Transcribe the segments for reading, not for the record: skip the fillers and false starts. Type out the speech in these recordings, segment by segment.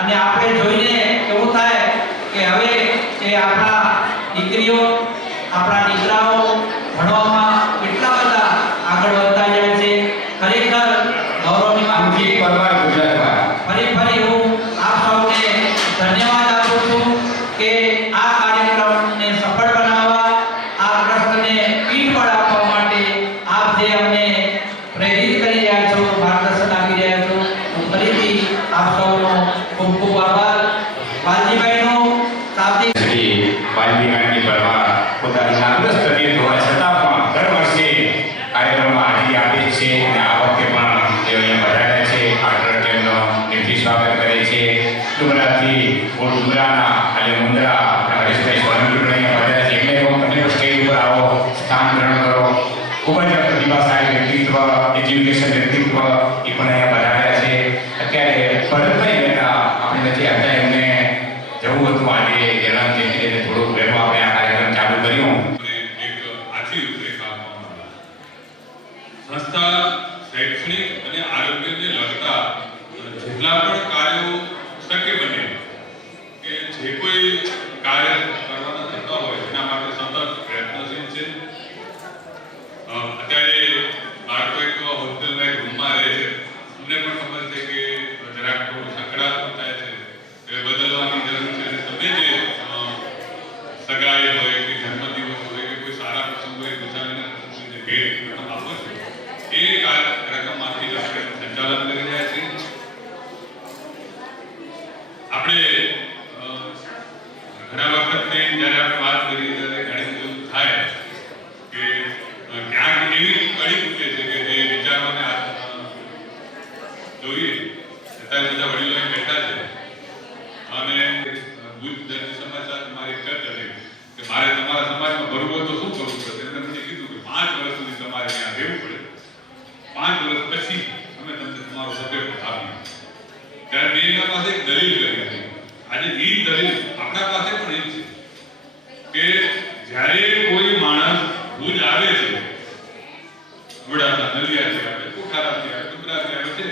અને આપણે જોઈને એવું થાય કે હવે એ આપણા દીકરીઓ આપણા દીકરાઓ ભણવામાં કેટલા બધા આગળ વધતા જાય છે. ખરેખર ગૌરવની વાત છે. પરમાર ગુજરાતમાં ફરી હું આપ સૌને ધન્યવાદ આપું છું કે આ કાર્યક્રમને સફળ બનાવવા, આ ટ્રસ્ટને પીઠ બળ આપવા માટે આપ જે અમને પ્રેરિત કરી રહ્યા છો, માર્ગદર્શન આપી રહ્યા છો, હું ફરીથી આપ સૌનો ખૂબ ખૂબ આભાર. વાલજીભાઈનો શાબ્દિક શ્રી વાલજીભાઈ પરમાર પોતાની નામદસ્ત તબિયત હોવા છતાં પણ દર વર્ષે કાર્યક્રમમાં હાજરી આપે છે અને આ વખતે પણ તેઓ અહીંયા પધાર્યા છે. આ ટ્રસ્ટ તેમનો દિલથી સ્વાગત કરે છે. ડુમરાથી ડુમરાના અને મુંદ્રા હરેશભાઈ સોલંકી પણ અહીંયા પધાર્યા છે. એમને કહું તમે સ્ટેજ ઉપર આવો, સ્થાન ગ્રહણ કરો. ખૂબ જ પ્રતિભાશાળી વ્યક્તિત્વ, એજ્યુકેશન વ્યક્તિત્વ એ પણ અહીંયા પધાર્યા છે. અત્યારે ભરતભાઈ મહેતા આપણે નથી હતા, એમને જવું હતું આજે જણાવ જેથી કરીને થોડુંક વહેલું આપણે આ કાર્યક્રમ ચાલુ કર્યું. એક આછી રૂપરેખા આપવામાં આવી. સંસ્થા શૈક્ષણિક અને આરોગ્યને લગતા જેટલા પણ કાર્યો શક્ય બને કે જે કોઈ કાર્ય કરવાના થતા હોય એના માટે સતત પ્રયત્નશીલ છે. અત્યારે બાળકો એક હોસ્ટેલમાં એક રૂમમાં રહે છે. અમને પણ ખબર છે કે જરાક થોડું સંકળાટ પણ થાય છે, એ બદલવાની જરૂર છે. અને તમે જે સગાઈ હોય કે જન્મદિવસ હોય કે કોઈ સારા પ્રસંગ હોય ગુજારીના જે ભેટ રકમ આપો છો એ રકમમાંથી જ આપણે સંચાલન કરી રહ્યા છીએ. આપણે ઘણા વખતથી જ્યારે આપણે વાત કરીએ ત્યારે ઘણી બધું થાય કે ક્યાંક એવી કડી પૂછે છે કે જે વિચારોને જોઈએ અત્યારે બધા વડીલો બેઠા છે અને ભુજ દર્દી સમાચાર મારી ચર્ચા થઈ કે મારે તમારા સમાજમાં ભરવું હોય તો શું કરવું પડે. એમને મને કીધું કે 5 વર્ષ સુધી તમારે ત્યાં રહેવું પડે, 5 વર્ષ પછી અમે તમને તમારો સભ્યપદ આપીએ. ત્યારે મેં એના પાસે એક દલીલ કરી હતી. આજે એ દલીલ આપણા પાસે પણ એ છે કે જ્યારે કોઈ માણસ ભુજ આવે છે, વડાના નલિયાથી આવે, કોઠારાથી આવે, ડુમરાથી આવે છે,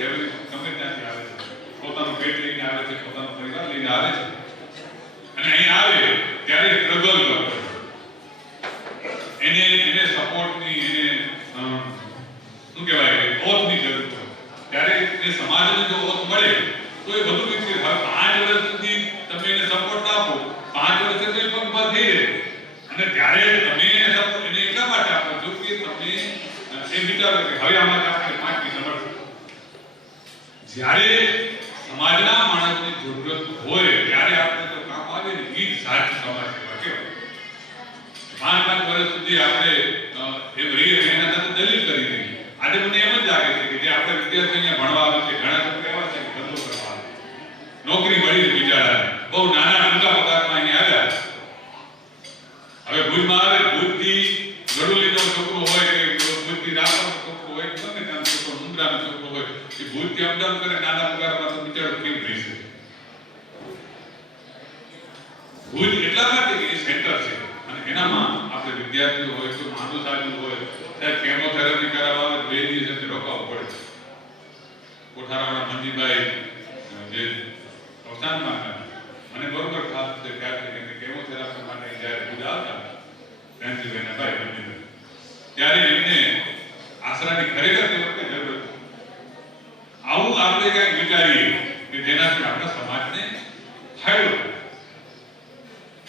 ગમે ત્યાંથી આવે છે, પોતાનું પેટ લઈને આવે છે, પોતાનો પરિવાર લઈને આવે છે અને અહીં આવે ત્યારે સ્ટ્રગલ કરે, એને સપોર્ટની, એને શું કહેવાય ઓથની જરૂર છે. ત્યારે એ સમાજને જો ઓથ મળે તો એ બધું વિકસિત થાય. 5 વર્ષ સુધી તમે એને સપોર્ટ ના આપો, 5 વર્ષે તો એ પગભર થઈ જાય અને ત્યારે તમે એને સપોર્ટ એને એટલા માટે આપો છો કે તમે એ વિચારો કે હવે આમાં આપણે 5 ની સમર્થ. જ્યારે સમાજના માણસની જરૂરત હોય ત્યારે આપણે તો કામ આવે ને એ જ સાચી સમાજ સેવા કહેવાય. 5 વર્ષ સુધી આપણે એમ રહી એના સાથે દલીલ કરી દીધી. આજે મને એમ જ લાગે છે કે જે આપણે વિદ્યાર્થીઓને ભણવા આવે છે, ઘણા લોકો એવા છે કે ધંધો કરવા આવે, નોકરી મળી છે બિચારાને, બહુ નાના ટૂંકા પગારમાં અહીંયા આવ્યા. હવે ભુજમાં આવે, ભુજથી ગડોલીનો છોકરો હોય કે ભુજથી રાપરનો છોકરો હોય, ગમે ત્યાંનો છોકરો, મુંદ્રાનો છોકરો હોય, એ ભુજથી અપડાઉન કરે નાના પગારમાં તો બિચારો કેમ રહેશે. ભુજ એટલા માટે કે સેન્ટર છે અને એનામાં આપણે વિદ્યાર્થીઓ હોય તો માંદો સાજુ હોય ત્યારે કેમોથેરાપી કરાવવા આવે 2 દિવસ રોકાવું પડે. કોઠારાવાળા મંજીભાઈ જે અવસાનમાં મને બરોબર ખાસ છે ખ્યાલ છે કે કેમોથેરાપી માટે જ્યારે ભુજ આવતા ફ્રેન્સીભાઈના ભાઈ મંજીભાઈ, ત્યારે એમને આશરાની ખરેખર તે વખતે જરૂર હતી. આવું આપણે કંઈક વિચારીએ કે જેનાથી આપણા સમાજને ફાયદો થાય.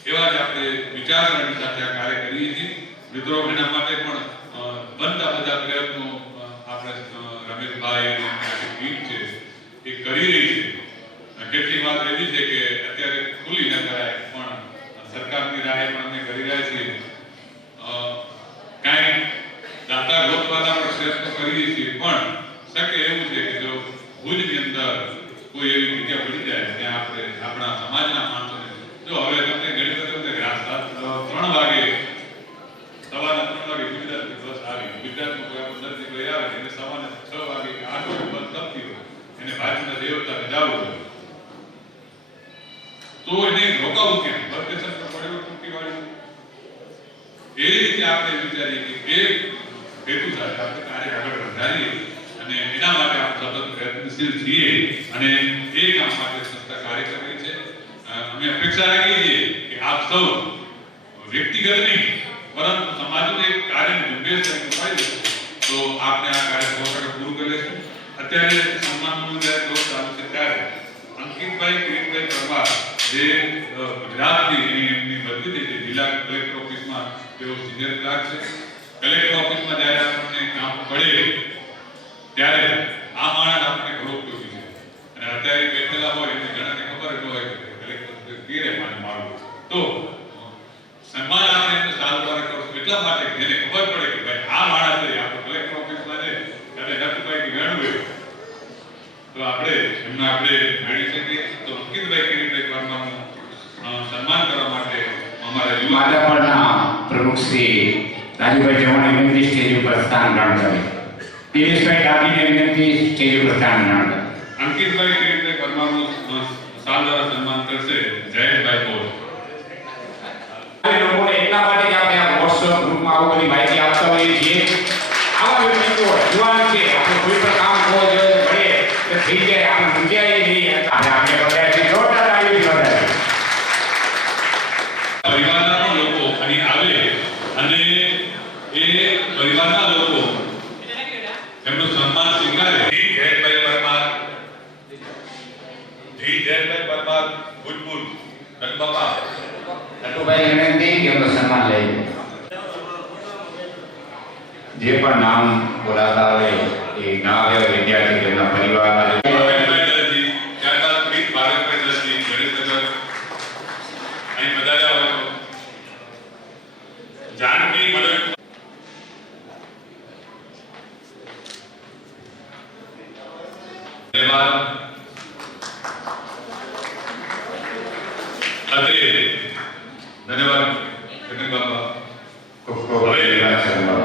એવા જ આપણે વિચારસરણી સાથે આ કાર્ય કરીએ છીએ. મિત્રો એના માટે પણ બનતા બધા પ્રયત્નો આપણે રમેશભાઈ ટીમ છે એ કરી રહી છે. કેટલીક વાત એવી છે કે અત્યારે ખુલ્લી ન કરાય પણ સરકારની રાહે પણ અમે કરી રહ્યા છીએ. કાંઈ દાતા ગોતવાના પણ પ્રયત્નો કરીએ છીએ પણ શક્ય એવું છે કે જો ભુજની અંદર કોઈ એવી જગ્યા પડી જાય ત્યાં આપણે આપણા સમાજના માણસોને જો હવે તમને ઘણી વખત 3 વાગે સવારના 3 વાગે ગુજરાતની બસ આવી, ગુજરાતમાં કોઈ આપણો દર્દી કોઈ આવે એને સવારે 6 વાગે કે 8 વાગે બસ થતી હોય, એને ભાજપના દેવતાને જવું હોય તો એને રોકાવું કેમ? બસ સ્ટેશન પર પડેલો ટૂંકી વાળી. એ રીતે આપણે વિચારીએ કે એ હેતુ સાથે આપણે કાર્ય આગળ વધારીએ અને એના માટે આપણે સતત પ્રયત્નશીલ છીએ અને એ કામ માટે સંસ્થા કાર્ય અપેક્ષા રાખીએ છીએ કે આપ સૌ વ્યક્તિગત નહીં પરંતુ સમાજનું એક કાર્યની ઝુંબેશ તરીકે ઉપાડી લેશો તો આપને આ કાર્ય 100% પૂરું કરી લેશું. અત્યારે સન્માનનું જ્યારે દોર ચાલુ છે ત્યારે અંકિતભાઈ કિરીટભાઈ પરમાર જે ગુજરાતની એમની બદલી થઈ છે જિલ્લા કલેક્ટર ઓફિસમાં તેઓ સિનિયર ક્લાર્ક છે. કલેક્ટર ઓફિસમાં જ્યારે આપણને કામ પડે ત્યારે આ માણસ આપણને ઘણો ઉપયોગી છે અને અત્યારે બેઠેલા હોય એમને ઘણાને ખબર જ હોય કે કલેક્ટર કેરે મારું તો સન્માન આપણે એમને સાલ દ્વારા કરશું એટલા માટે જેને ખબર પડે કે ભાઈ આ માણસ છે આપણે કલેક્ટર ઓફિસમાં છે ત્યારે જગતભાઈ મેળવે તો આપણે એમને આપણે મેળવી શકીએ. તો અંકિતભાઈ કિરીટભાઈ પરમારનું સન્માન કરવા માટે અમારા યુવા માધાપરના પ્રમુખ શ્રી રાજુભાઈ ચૌહાણ વિનંતી સ્ટેજ ઉપર સ્થાન ગ્રહણ કરે. દિનેશભાઈ ડાભીને વિનંતી સ્ટેજ ઉપર સ્થાન ગ્રહણ કરે. અંકિતભાઈ કિરીટભાઈ પરમારનું સાલ દ્વારા સન્માન કરશે જયેશભાઈ પોલ. લોકોને એટલા માટે કે આપણે આ વોટ્સએપ ગ્રુપમાં આવું બધી માહિતી આપતા હોઈએ છીએ. આવા વ્યક્તિઓ યુવાન છે આપણે કોઈ પણ કામ હોય જોઈએ ભલે તો થઈ જાય આપણે મૂંઝાઈએ નહીં અને આપણે બધા છે જોરદાર તાળીઓથી વધારે પરિવારના લોકો અહીં આવે અને એ પરિવારના લોકો એમનું સન્માન સ્વીકારે. જયેશભાઈ પરમાર ભૂતપૂર ગણબાપા નટુભાઈ વિનંતી કે એમનું સન્માન લઈ જે પણ નામ બોલાતા હોય એ ના આવે વિદ્યાર્થી તેમના પરિવાર ત્યારબાદ પ્રીત ભારતભાઈ દરજી ગણેશનગર અહીં પધાર્યા હોય તો જાનકી મદન ધન્યવાદ ધન્યવાદ જગન બાબા ખૂબ ખૂબ ધન્યવાદ સન્માન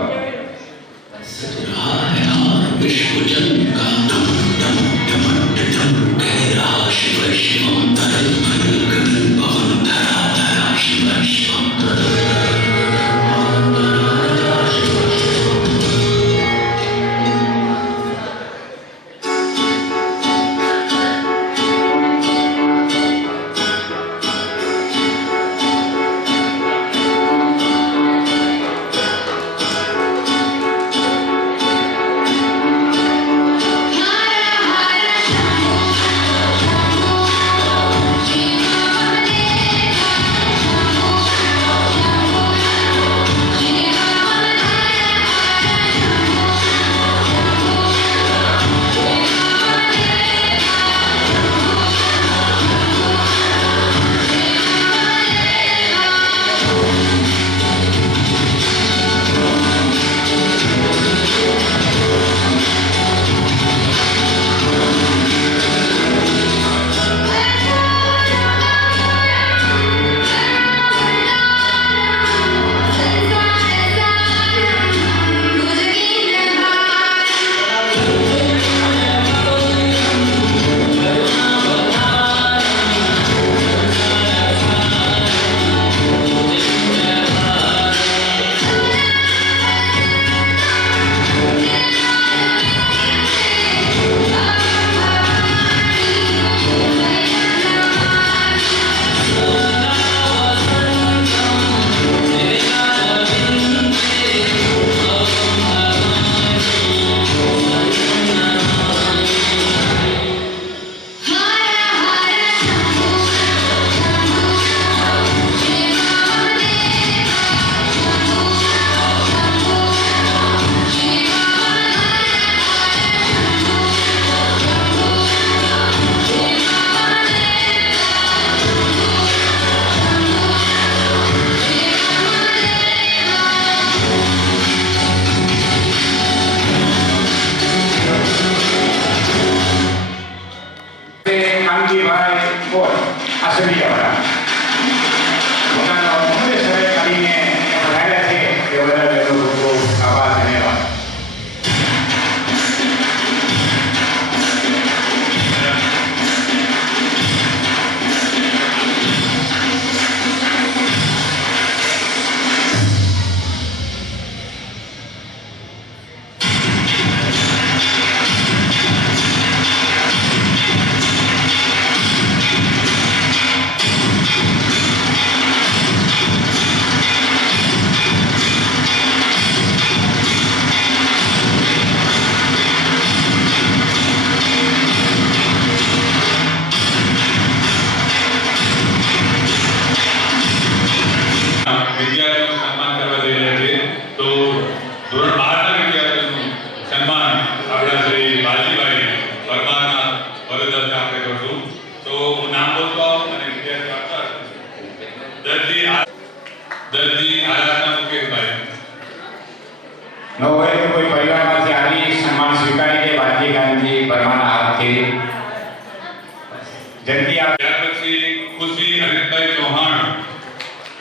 પછી ખુશી હરીશભાઈ ચૌહાણ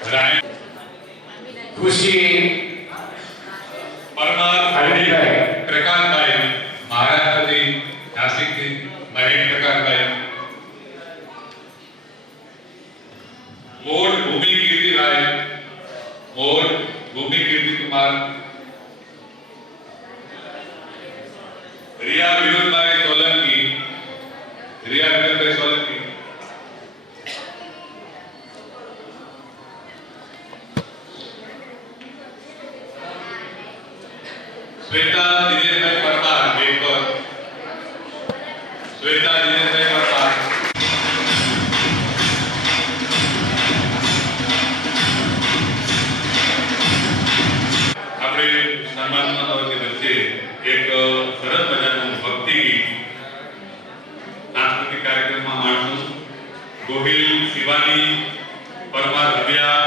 રાય ખુશી પરમાર હરીશભાઈ પ્રકાશભાઈ મહારાષ્ટ્રથી નાસિકથી મહેશ પ્રકાશભાઈ મોર ભૂમિ કીર્તિ રાય મોર ભૂમિ કીર્તિ કુમાર રિયા વિનોદભાઈ સોલંકી રિયા વિનોદભાઈ સોલંકી શ્વેતા દિનેશભાઈ પરમાર વેકર શ્વેતા દિનેશભાઈ પરમાર આપણે સન્માનના તબક્કે વચ્ચે એક સરસ મજાનું ભક્તિ ગીત સાંસ્કૃતિક કાર્યક્રમમાં માણશું ગોહિલ શિવાની પરમાર હવ્યા